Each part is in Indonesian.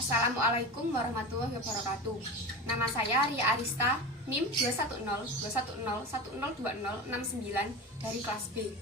Assalamualaikum warahmatullahi wabarakatuh. Nama saya Ria Arista, NIM 2102101020069 dari kelas B.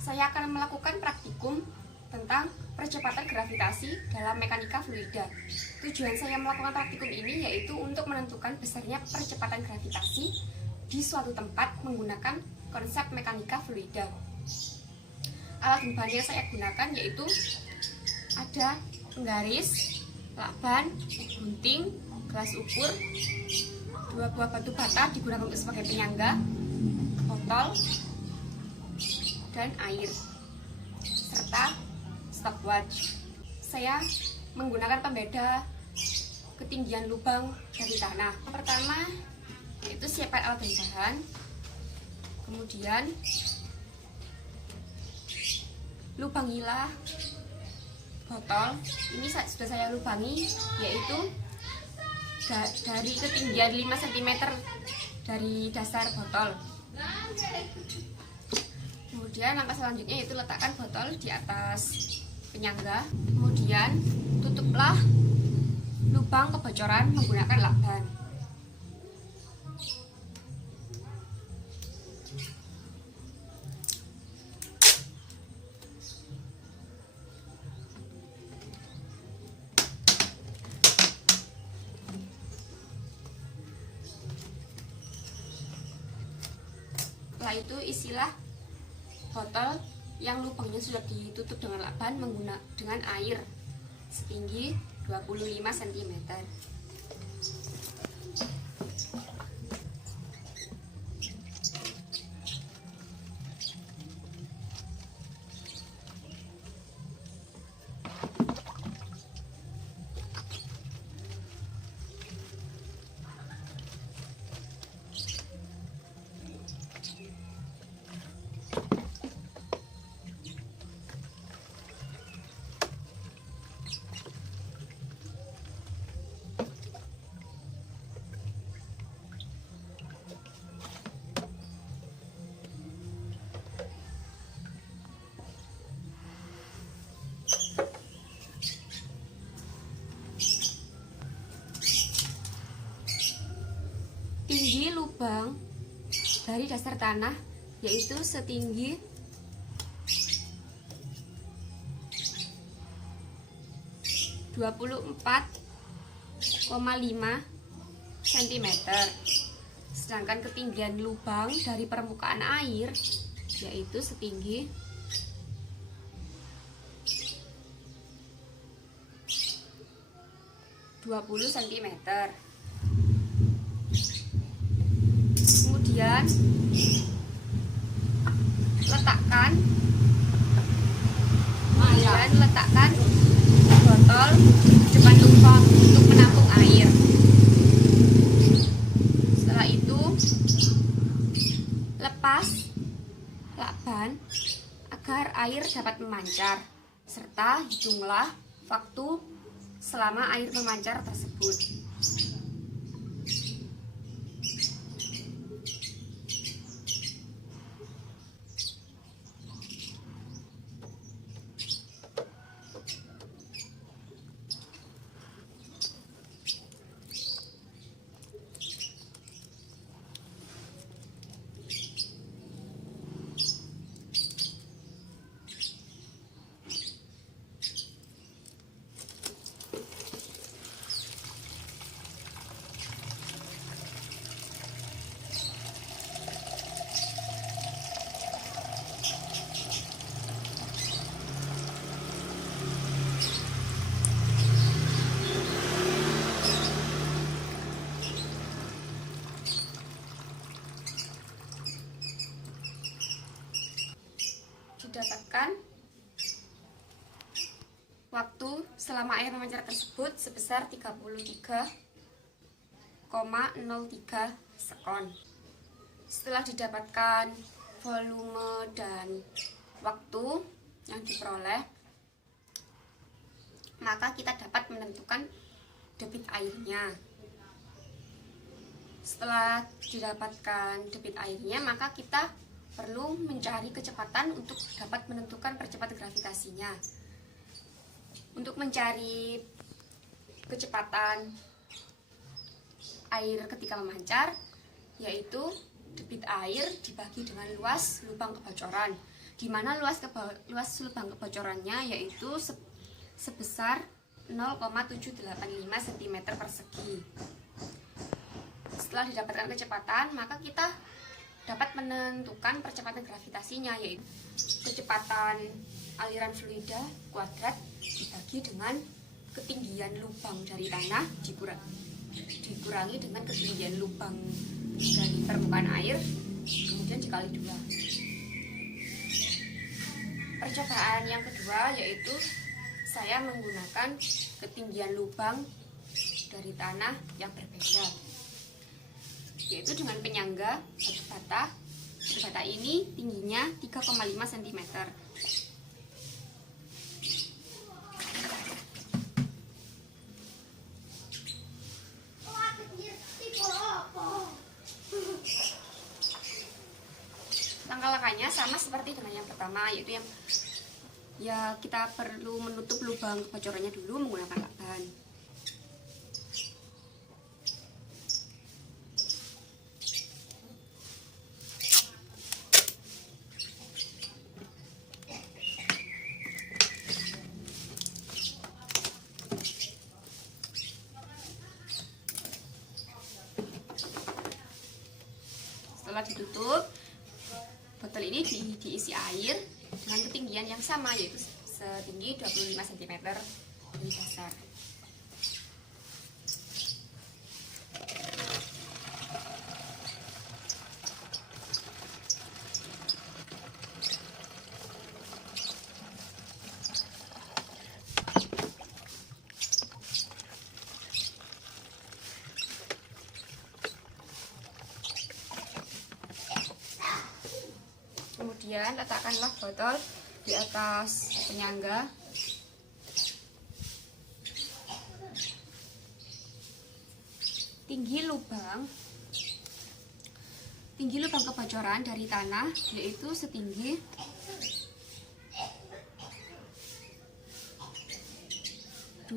Saya akan melakukan praktikum tentang percepatan gravitasi dalam mekanika fluida. Tujuan saya melakukan praktikum ini yaitu untuk menentukan besarnya percepatan gravitasi di suatu tempat menggunakan konsep mekanika fluida. Alat bahan yang saya gunakan yaitu ada penggaris, lakban, gunting, gelas ukur, 2 buah batu bata digunakan untuk sebagai penyangga, botol, dan air, serta stopwatch. Saya menggunakan pembeda ketinggian lubang dari tanah. Pertama yaitu siapkan alat dan bahan, kemudian lubangilah botol. Ini sudah saya lubangi, yaitu dari ketinggian 5 cm dari dasar botol. Kemudian langkah selanjutnya yaitu letakkan botol di atas penyangga. Kemudian tutuplah lubang kebocoran menggunakan lakban. Setelah itu isilah botol yang lubangnya sudah ditutup dengan lakban dengan air setinggi 25 cm. Tinggi lubang dari dasar tanah yaitu setinggi 24,5 cm, sedangkan ketinggian lubang dari permukaan air yaitu setinggi 20 cm. Kemudian letakkan botol di depan lubang untuk menampung air. Setelah itu lepas lakban agar air dapat memancar, serta hitunglah waktu selama air memancar tersebut. Didapatkan waktu selama air memancar tersebut sebesar 33,03 sekon. Setelah didapatkan volume dan waktu yang diperoleh, maka kita dapat menentukan debit airnya. Setelah didapatkan debit airnya, maka kita perlu mencari kecepatan untuk dapat menentukan percepatan gravitasinya. Untuk mencari kecepatan air ketika memancar, yaitu debit air dibagi dengan luas lubang kebocoran, di mana luas lubang kebocorannya yaitu sebesar 0,785 cm persegi. Setelah didapatkan kecepatan, maka kita dapat menentukan percepatan gravitasinya, yaitu kecepatan aliran fluida kuadrat dibagi dengan ketinggian lubang dari tanah dikurangi dengan ketinggian lubang dari permukaan air, kemudian dikali 2. Percobaan yang kedua yaitu saya menggunakan ketinggian lubang dari tanah yang berbeda, yaitu dengan penyangga batu bata. Batu bata ini tingginya 3,5 cm. Langkah-langkahnya sama seperti dengan yang pertama, yaitu kita perlu menutup lubang kebocorannya dulu menggunakan lakban. Setelah ditutup, botol ini diisi air dengan ketinggian yang sama, yaitu setinggi 25 cm dari dasar. Kemudian letakkanlah botol di atas penyangga. Tinggi lubang kebocoran dari tanah yaitu setinggi 28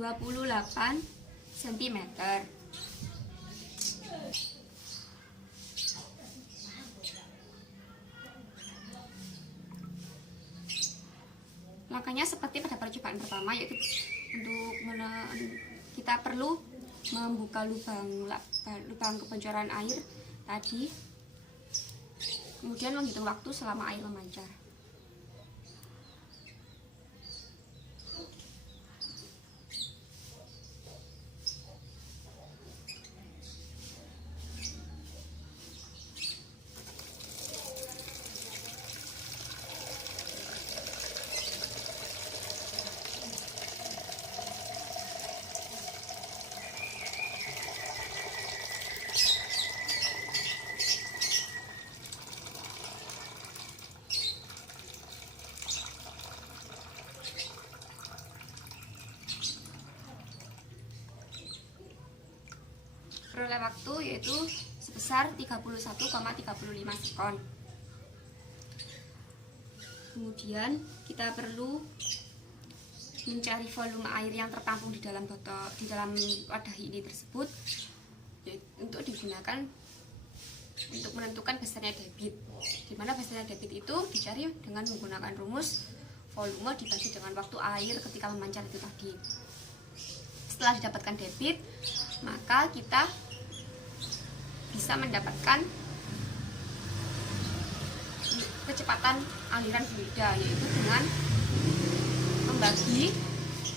cm. Langkahnya seperti pada percobaan pertama, yaitu kita perlu membuka lubang kebocoran air tadi, kemudian menghitung waktu selama air memancar. Peroleh waktu yaitu sebesar 31,35 sekon. Kemudian kita perlu mencari volume air yang tertampung di dalam wadah ini tersebut, untuk digunakan untuk menentukan besarnya debit. Di mana besarnya debit itu dicari dengan menggunakan rumus volume dibagi dengan waktu air ketika memancar itu tadi. Setelah didapatkan debit, maka kita bisa mendapatkan kecepatan aliran fluida, yaitu dengan membagi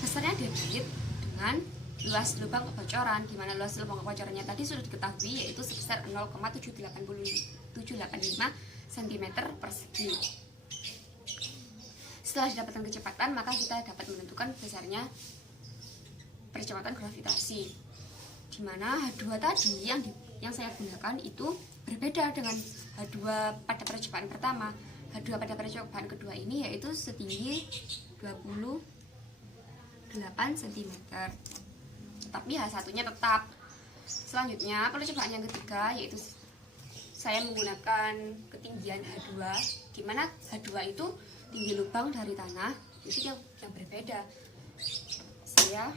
besarnya debit dengan luas lubang kebocoran, di mana luas lubang kebocorannya tadi sudah diketahui yaitu sebesar 0,785 cm persegi. Setelah didapatkan kecepatan, maka kita dapat menentukan besarnya percepatan gravitasi, di mana H2 tadi yang saya gunakan itu berbeda dengan H2 pada percobaan pertama. H2 pada percobaan kedua ini yaitu setinggi 28 cm, tetapi H1-nya tetap. Selanjutnya percobaan yang ketiga yaitu saya menggunakan ketinggian H2, di mana H2 itu tinggi lubang dari tanah, itu yang berbeda. Saya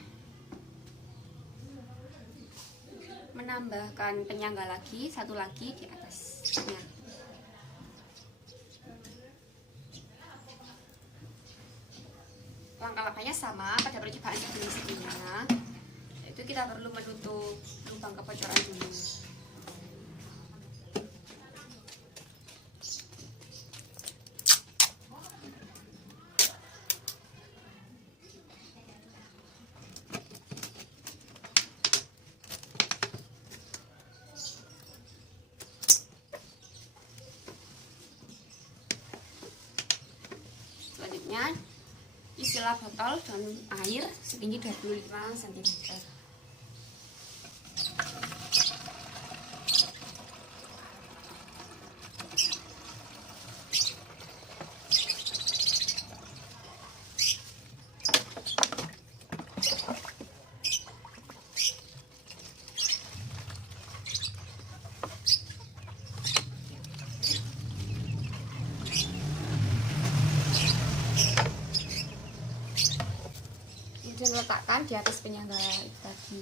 menambahkan penyangga lagi, satu lagi di atasnya. Langkah-langkahnya sama pada percobaan sebelumnya, yaitu kita perlu menutup lubang kebocoran dulu. Selanjutnya isilah botol dan air setinggi 25 cm. Kemudian letakkan di atas penyangga itu tadi.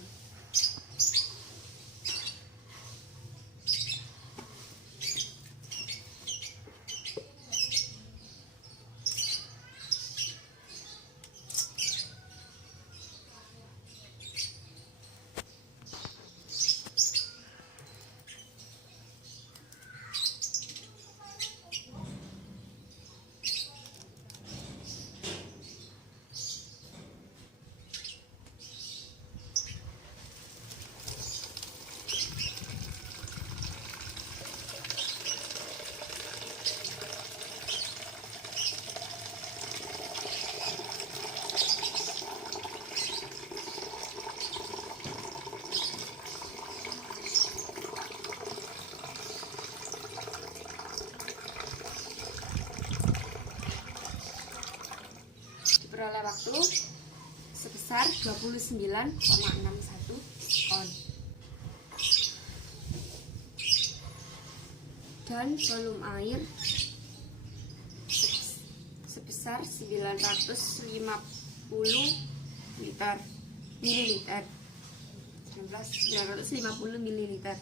Beroleh waktu sebesar 29,61 on dan volume air sebesar 950 liter mililiter 950 mililiter.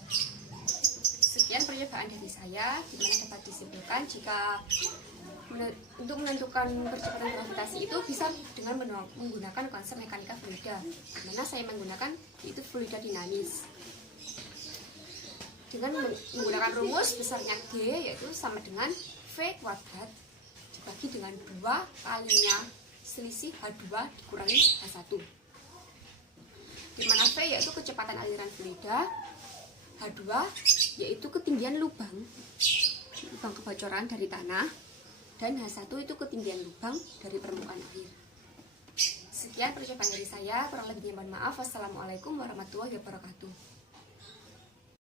Sekian percobaan dari saya, dimana dapat disimpulkan jika untuk menentukan percepatan gravitasi itu bisa dengan menggunakan konsep mekanika fluida, dimana saya menggunakan itu fluida dinamis dengan menggunakan rumus besarnya G, yaitu sama dengan V kuadrat dibagi dengan 2 kalinya selisih H2 dikurangi H1, dimana V yaitu kecepatan aliran fluida, H2 yaitu ketinggian lubang kebocoran dari tanah, dan H1 itu ketinggian lubang dari permukaan air. Sekian percobaan dari saya, kurang lebihnya mohon maaf. Wassalamualaikum warahmatullahi wabarakatuh.